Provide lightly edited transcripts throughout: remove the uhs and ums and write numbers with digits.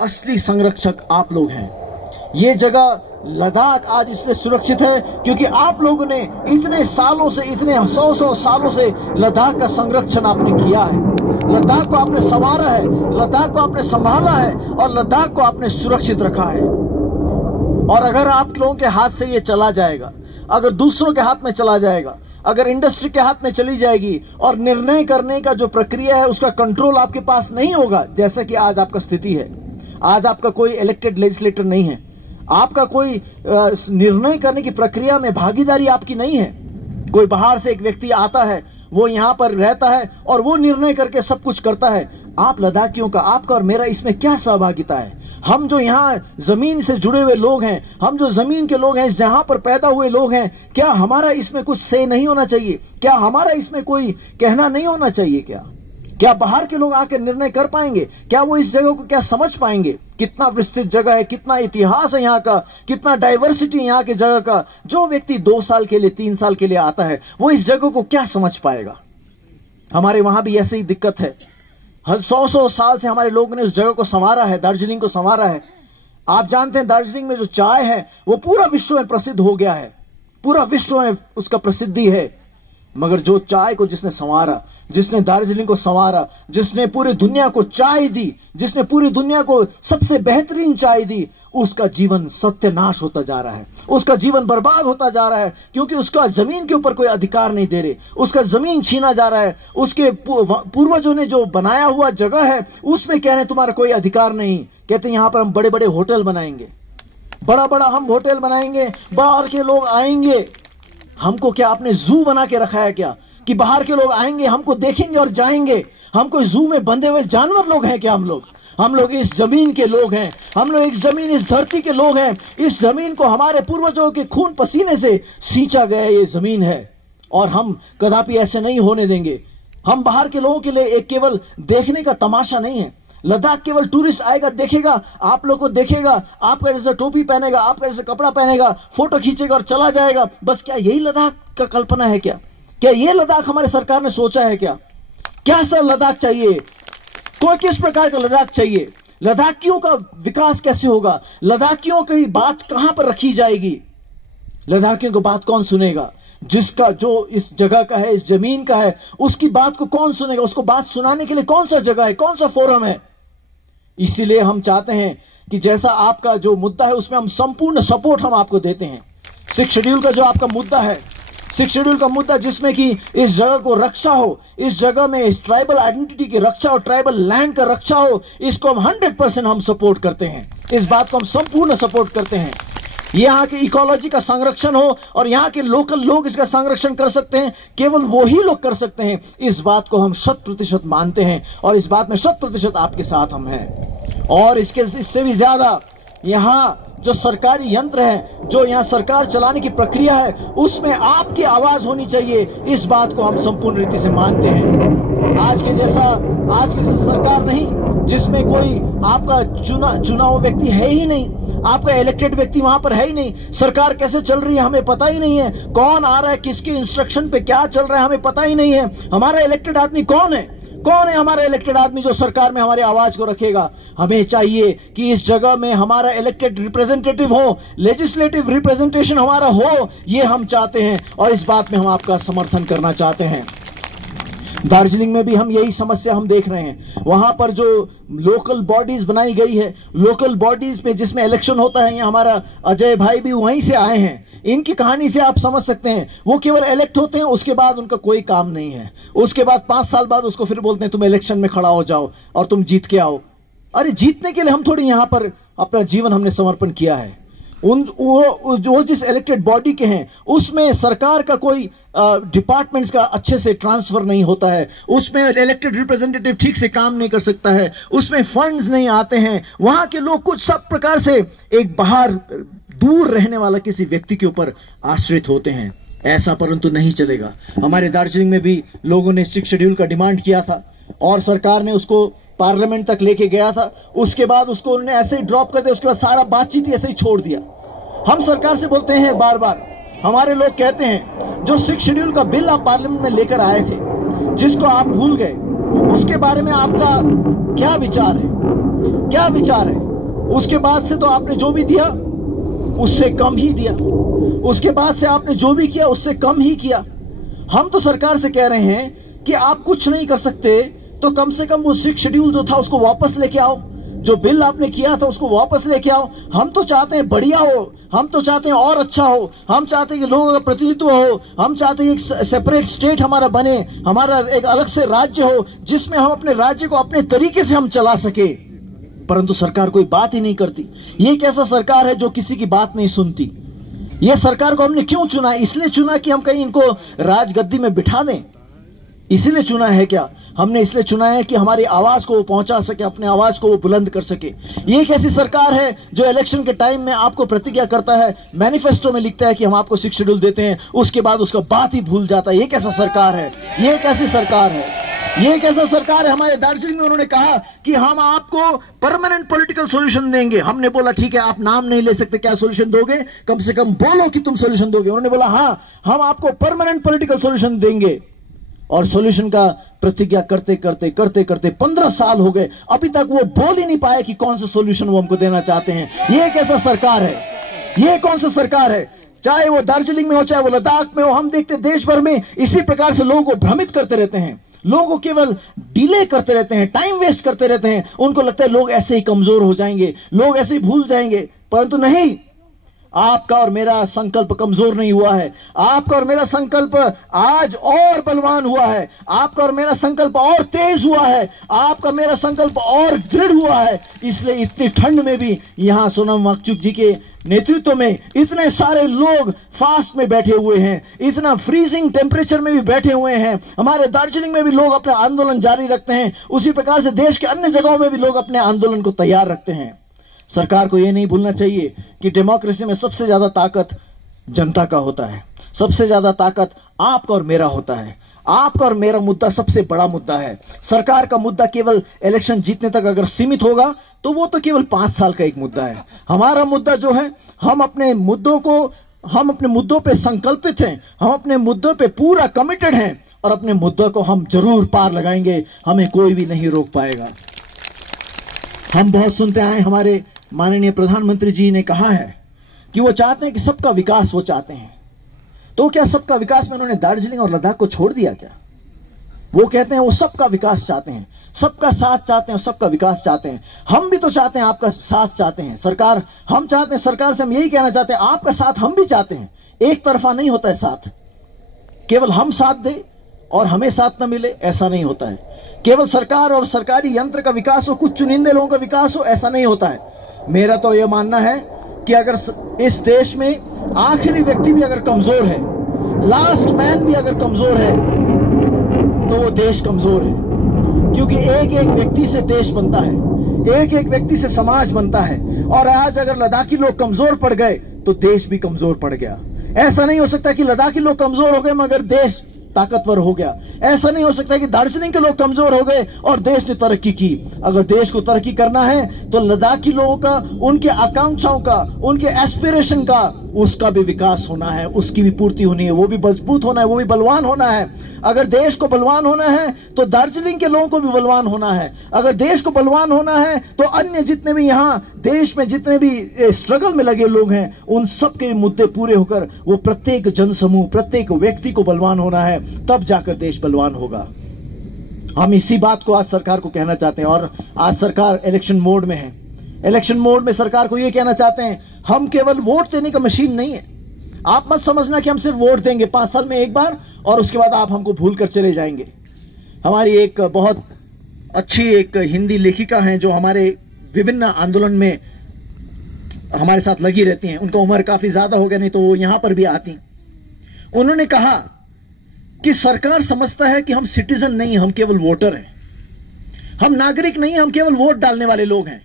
असली संरक्षक आप लोग हैं। ये जगह लद्दाख आज इसलिए सुरक्षित है क्योंकि आप लोगों ने इतने सालों से, इतने 100 सालों से लद्दाख का संरक्षण आपने किया है, लद्दाख को आपने संवारा है, लद्दाख को आपने संभाला है और लद्दाख को आपने सुरक्षित रखा है। और अगर आप लोगों के हाथ से ये चला जाएगा, अगर दूसरों के हाथ में चला जाएगा, अगर इंडस्ट्री के हाथ में चली जाएगी और निर्णय करने का जो प्रक्रिया है उसका कंट्रोल आपके पास नहीं होगा, जैसा कि आज आपका स्थिति है, आज आपका कोई इलेक्टेड लेजिस्लेटर नहीं है, आपका कोई निर्णय करने की प्रक्रिया में भागीदारी आपकी नहीं है, कोई बाहर से एक व्यक्ति आता है, वो यहां पर रहता है और वो निर्णय करके सब कुछ करता है। आप लद्दाखियों का, आपका और मेरा इसमें क्या सहभागिता है? हम जो यहां जमीन से जुड़े हुए लोग हैं, हम जो जमीन के लोग हैं, जहां पर पैदा हुए लोग हैं, क्या हमारा इसमें कुछ से नहीं होना चाहिए? क्या हमारा इसमें कोई कहना नहीं होना चाहिए? क्या बाहर के लोग आकर निर्णय कर पाएंगे? क्या वो इस जगह को क्या समझ पाएंगे? कितना विस्तृत जगह है, कितना इतिहास है यहाँ का, कितना डाइवर्सिटी यहाँ की जगह का। जो व्यक्ति 2 साल के लिए, 3 साल के लिए आता है, वो इस जगह को क्या समझ पाएगा? हमारे वहां भी ऐसे ही दिक्कत है। 100 साल से हमारे लोगों ने उस जगह को संवारा है, दार्जिलिंग को संवारा है। आप जानते हैं दार्जिलिंग में जो चाय है वो पूरा विश्व में प्रसिद्ध हो गया है, पूरा विश्व में उसका प्रसिद्धि है। मगर जो चाय को जिसने संवारा, जिसने दार्जिलिंग को संवारा, जिसने पूरी दुनिया को चाय दी, जिसने पूरी दुनिया को सबसे बेहतरीन चाय दी, उसका जीवन सत्यानाश होता जा रहा है, उसका जीवन बर्बाद होता जा रहा है, क्योंकि उसका जमीन के ऊपर कोई अधिकार नहीं दे रहे, उसका जमीन छीना जा रहा है। उसके पूर्वजों ने जो बनाया हुआ जगह है उसमें कह रहे हैं तुम्हारा कोई अधिकार नहीं। कहते यहां पर हम बड़े बड़े होटल बनाएंगे, बड़ा बड़ा हम होटल बनाएंगे, बाहर के लोग आएंगे। हमको क्या आपने जू बना के रखा है क्या, कि बाहर के लोग आएंगे, हमको देखेंगे और जाएंगे? हम कोई जू में बंधे हुए जानवर लोग हैं क्या? हम लोग इस जमीन के लोग हैं, हम लोग इस जमीन, इस धरती के लोग हैं। इस जमीन को हमारे पूर्वजों के खून पसीने से सींचा गया ये जमीन है और हम कदापि ऐसे नहीं होने देंगे। हम बाहर के लोगों के लिए एक केवल देखने का तमाशा नहीं है। लद्दाख केवल टूरिस्ट आएगा, देखेगा, आप लोग को देखेगा, आपका जैसा टोपी पहनेगा, आपका जैसा कपड़ा पहनेगा, फोटो खींचेगा और चला जाएगा। बस क्या यही लद्दाख का कल्पना है क्या? क्या ये लद्दाख हमारे सरकार ने सोचा है क्या? क्या सर लद्दाख चाहिए? कोई किस प्रकार का लद्दाख चाहिए? लद्दाखियों का विकास कैसे होगा? लद्दाखियों की बात कहां पर रखी जाएगी? लद्दाखियों को बात कौन सुनेगा? जिसका, जो इस जगह का है, इस जमीन का है, उसकी बात को कौन सुनेगा? उसको बात सुनाने के लिए कौन सा जगह है, कौन सा फोरम है? इसीलिए हम चाहते हैं कि जैसा आपका जो मुद्दा है उसमें हम संपूर्ण सपोर्ट हम आपको देते हैं। 6 शेड्यूल का जो आपका मुद्दा है, 6 शेड्यूल का मुद्दा जिसमें कि इस जगह को रक्षा हो, इस जगह में इस ट्राइबल आइडेंटिटी की रक्षा हो, ट्राइबल लैंड का रक्षा हो, इसको हम 100% हम सपोर्ट करते हैं। इस बात को हम संपूर्ण सपोर्ट करते हैं। यहां की इकोलॉजी का संरक्षण हो और यहां के लोकल लोग इसका संरक्षण कर सकते हैं, केवल वो ही लोग कर सकते हैं। इस बात को हम 100% मानते हैं और इस बात में 100% आपके साथ हम हैं। और इससे भी ज्यादा यहां जो सरकारी यंत्र है, जो यहां सरकार चलाने की प्रक्रिया है, उसमें आपकी आवाज होनी चाहिए। इस बात को हम संपूर्ण रीति से मानते हैं। आज की जैसा सरकार नहीं जिसमें कोई आपका चुनाव व्यक्ति है ही नहीं, आपका इलेक्टेड व्यक्ति वहां पर है ही नहीं। सरकार कैसे चल रही है हमें पता ही नहीं है, कौन आ रहा है, किसके इंस्ट्रक्शन पे क्या चल रहा है हमें पता ही नहीं है। हमारा इलेक्टेड आदमी कौन है? कौन है हमारा इलेक्टेड आदमी जो सरकार में हमारी आवाज को रखेगा? हमें चाहिए कि इस जगह में हमारा इलेक्टेड रिप्रेजेंटेटिव हो, लेजिस्लेटिव रिप्रेजेंटेशन हमारा हो, ये हम चाहते हैं और इस बात में हम आपका समर्थन करना चाहते हैं। दार्जिलिंग में भी हम यही समस्या हम देख रहे हैं। वहां पर जो लोकल बॉडीज बनाई गई है, लोकल बॉडीज में जिसमें इलेक्शन होता है, यहाँ हमारा अजय भाई भी वहीं से आए हैं। इनकी कहानी से आप समझ सकते हैं, वो केवल इलेक्ट होते हैं, उसके बाद उनका कोई काम नहीं है। उसके बाद 5 साल बाद उसको फिर बोलते हैं तुम इलेक्शन में खड़ा हो जाओ और तुम जीत के आओ। अरे जीतने के लिए हम थोड़ी यहां पर अपना जीवन हमने समर्पण किया है। वो जिस इलेक्टेड बॉडी के हैं उसमें सरकार का कोई डिपार्टमेंट्स का अच्छे से ट्रांसफर नहीं होता है, उसमें इलेक्टेड रिप्रेजेंटेटिव ठीक से काम नहीं कर सकता है, उसमें फंड्स नहीं आते हैं। वहां के लोग कुछ सब प्रकार से एक बाहर दूर रहने वाला किसी व्यक्ति के ऊपर आश्रित होते हैं। ऐसा परंतु नहीं चलेगा। हमारे दार्जिलिंग में भी लोगों ने 6 शेड्यूल का डिमांड किया था और सरकार ने उसको पार्लियामेंट तक लेके गया था। उसके बाद उसको उन्होंने ऐसे ही ड्रॉप कर दिया, उसके बाद सारा बातचीत ऐसे ही छोड़ दिया। हम सरकार से बोलते हैं बार बार, हमारे लोग कहते हैं जो 6 शेड्यूल का बिल आप पार्लियामेंट में लेकर आए थे, जिसको आप भूल गए, उसके बारे में आपका क्या विचार है? क्या विचार है? उसके बाद से तो आपने जो भी दिया उससे कम ही दिया, उसके बाद से आपने जो भी किया उससे कम ही किया। हम तो सरकार से कह रहे हैं कि आप कुछ नहीं कर सकते तो कम से कम वो 6 शेड्यूल जो था उसको वापस लेके आओ, जो बिल आपने किया था उसको वापस लेके आओ। हम तो चाहते हैं बढ़िया हो, हम तो चाहते हैं और अच्छा हो, हम चाहते हैं कि लोगों का प्रतिनिधित्व हो, हम चाहते हैं एक सेपरेट स्टेट हमारा बने, हमारा एक अलग से राज्य हो जिसमें हम अपने राज्य को अपने तरीके से हम चला सके। परंतु सरकार कोई बात ही नहीं करती। ये एक ऐसा सरकार है जो किसी की बात नहीं सुनती। ये सरकार को हमने क्यों चुना? इसलिए चुना कि हम कहीं इनको राजगद्दी में बिठा दें, इसीलिए चुना है क्या? हमने इसलिए चुना है कि हमारी आवाज को वो पहुंचा सके, अपने आवाज को वो बुलंद कर सके। ये एक ऐसी सरकार है जो इलेक्शन के टाइम में आपको प्रतिज्ञा करता है, मैनिफेस्टो में लिखता है कि हम आपको 6 शेड्यूल देते हैं, उसके बाद उसका बात ही भूल जाता है। ये कैसा सरकार है? ये कैसी सरकार है? ये कैसा सरकार है? हमारे दार्जिलिंग में उन्होंने कहा कि हम आपको परमानेंट पॉलिटिकल सॉल्यूशन देंगे। हमने बोला ठीक है, आप नाम नहीं ले सकते, क्या सॉल्यूशन दोगे? कम से कम बोलो कि तुम सॉल्यूशन दोगे। उन्होंने बोला हां, हम आपको परमानेंट पॉलिटिकल सॉल्यूशन देंगे। और सॉल्यूशन का प्रतिज्ञा करते करते करते करते 15 साल हो गए, अभी तक वो बोल ही नहीं पाए कि कौन सा सॉल्यूशन वो हमको देना चाहते हैं। ये कैसा सरकार है? ये कौन सा सरकार है? चाहे वो दार्जिलिंग में हो, चाहे वो लद्दाख में हो, हम देखते देश भर में इसी प्रकार से लोगों को भ्रमित करते रहते हैं, लोगों को केवल डिले करते रहते हैं, टाइम वेस्ट करते रहते हैं। उनको लगता है लोग ऐसे ही कमजोर हो जाएंगे, लोग ऐसे ही भूल जाएंगे, परंतु नहीं। आपका और मेरा संकल्प कमजोर नहीं हुआ है, आपका और मेरा संकल्प आज और बलवान हुआ है, आपका और मेरा संकल्प और तेज हुआ है, आपका मेरा संकल्प और दृढ़ हुआ है। इसलिए इतनी ठंड में भी यहां सोनम वांगचुक जी के नेतृत्व में इतने सारे लोग फास्ट में बैठे हुए हैं, इतना फ्रीजिंग टेम्परेचर में भी बैठे हुए हैं। हमारे दार्जिलिंग में भी लोग अपना आंदोलन जारी रखते हैं, उसी प्रकार से देश के अन्य जगहों में भी लोग अपने आंदोलन को तैयार रखते हैं। सरकार को यह नहीं भूलना चाहिए कि डेमोक्रेसी में सबसे ज्यादा ताकत जनता का होता है, सबसे ज्यादा ताकत आपका और मेरा होता है। आपका और मेरा मुद्दा सबसे बड़ा मुद्दा है। सरकार का मुद्दा केवल इलेक्शन जीतने तक अगर सीमित होगा तो वो तो केवल 5 साल का एक मुद्दा है। हमारा मुद्दा जो है, हम अपने मुद्दों पे संकल्पित हैं, हम अपने मुद्दों पे पूरा कमिटेड हैं और अपने मुद्दों को हम जरूर पार लगाएंगे, हमें कोई भी नहीं रोक पाएगा। हम बहुत सुनते आए, हमारे माननीय प्रधानमंत्री जी ने कहा है कि वो चाहते हैं कि सबका विकास वो चाहते हैं। तो क्या सबका विकास में उन्होंने दार्जिलिंग और लद्दाख को छोड़ दिया क्या? वो कहते हैं वो सबका विकास चाहते हैं, सबका साथ चाहते हैं, सबका विकास चाहते हैं। हम भी तो चाहते हैं, आपका साथ चाहते हैं। सरकार, हम चाहते हैं, सरकार से हम यही कहना चाहते हैं, आपका साथ हम भी चाहते हैं। एक तरफा नहीं होता है साथ, केवल हम साथ दें और हमें साथ न मिले, ऐसा नहीं होता है। केवल सरकार और सरकारी यंत्र का विकास हो, कुछ चुनिंदे लोगों का विकास हो, ऐसा नहीं होता है। मेरा तो यह मानना है कि अगर इस देश में आखिरी व्यक्ति भी अगर कमजोर है, लास्ट मैन भी अगर कमजोर है, तो वो देश कमजोर है। क्योंकि एक एक व्यक्ति से देश बनता है, एक एक व्यक्ति से समाज बनता है। और आज अगर लद्दाखी लोग कमजोर पड़ गए तो देश भी कमजोर पड़ गया। ऐसा नहीं हो सकता कि लद्दाखी लोग कमजोर हो गए मगर देश ताकतवर हो गया। ऐसा नहीं हो सकता कि दार्जिलिंग के लोग कमजोर हो गए और देश ने तरक्की की। अगर देश को तरक्की करना है तो लद्दाखी लोगों का, उनके आकांक्षाओं का, उनके एस्पिरेशन का, उसका भी विकास होना है, उसकी भी पूर्ति होनी है, वो भी मजबूत होना है, वो भी बलवान होना है। अगर देश को बलवान होना है तो दार्जिलिंग के लोगों को भी बलवान होना है। अगर देश को बलवान होना है तो अन्य जितने भी यहां देश में जितने भी स्ट्रगल में लगे लोग हैं, उन सबके मुद्दे पूरे होकर वो प्रत्येक जनसमूह, प्रत्येक व्यक्ति को बलवान होना है, तब जाकर देश बलवान होगा। हम इसी बात को आज सरकार को कहना चाहते हैं। और आज सरकार इलेक्शन मोड में है। इलेक्शन मोड में सरकार को यह कहना चाहते हैं, हम केवल वोट देने का मशीन नहीं है। आप मत समझना कि हम सिर्फ वोट देंगे 5 साल में एक बार और उसके बाद आप हमको भूल कर चले जाएंगे। हमारी एक बहुत अच्छी एक हिंदी लेखिका हैं जो हमारे विभिन्न आंदोलन में हमारे साथ लगी रहती हैं। उनका उम्र काफी ज्यादा हो गया, नहीं तो वो यहां पर भी आती। उन्होंने कहा कि सरकार समझता है कि हम सिटीजन नहीं, हम केवल वोटर हैं, हम नागरिक नहीं, हम केवल वोट डालने वाले लोग हैं।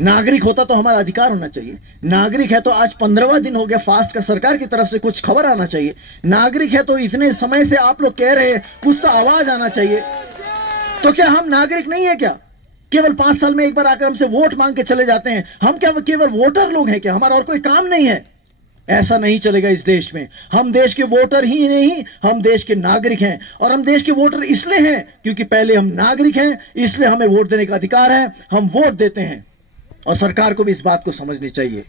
नागरिक होता तो हमारा अधिकार होना चाहिए। नागरिक है तो आज 15वां दिन हो गया फास्ट का, सरकार की तरफ से कुछ खबर आना चाहिए। नागरिक है तो इतने समय से आप लोग कह रहे हैं, कुछ तो आवाज आना चाहिए। तो क्या हम नागरिक नहीं है क्या? केवल 5 साल में एक बार आकर हमसे वोट मांग के चले जाते हैं। हम क्या केवल वोटर लोग हैं क्या? हमारा और कोई काम नहीं है? ऐसा नहीं चलेगा इस देश में। हम देश के वोटर ही नहीं, हम देश के नागरिक हैं। और हम देश के वोटर इसलिए हैं क्योंकि पहले हम नागरिक हैं, इसलिए हमें वोट देने का अधिकार है, हम वोट देते हैं। और सरकार को भी इस बात को समझनी चाहिए।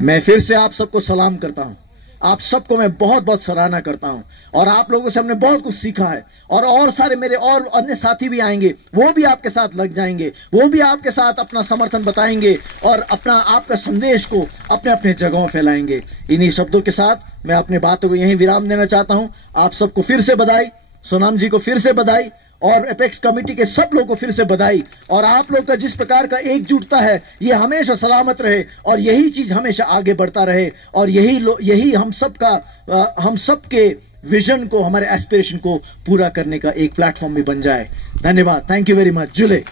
मैं फिर से आप सबको सलाम करता हूं, आप सबको मैं बहुत बहुत सराहना करता हूं, और आप लोगों से हमने बहुत कुछ सीखा है। और सारे मेरे और अन्य साथी भी आएंगे, वो भी आपके साथ लग जाएंगे, वो भी आपके साथ अपना समर्थन बताएंगे और अपना आपका संदेश को अपने अपने जगहों फैलाएंगे। इन्हीं शब्दों के साथ मैं अपने बातों को यहीं विराम देना चाहता हूं। आप सबको फिर से बधाई, सोनाम जी को फिर से बधाई, और एपेक्स कमेटी के सब लोगों को फिर से बधाई। और आप लोग का जिस प्रकार का एकजुटता है, ये हमेशा सलामत रहे और यही चीज हमेशा आगे बढ़ता रहे, और यही हम सबके विजन को, हमारे एस्पिरेशन को पूरा करने का एक प्लेटफॉर्म भी बन जाए। धन्यवाद। Thank you very much. जुले।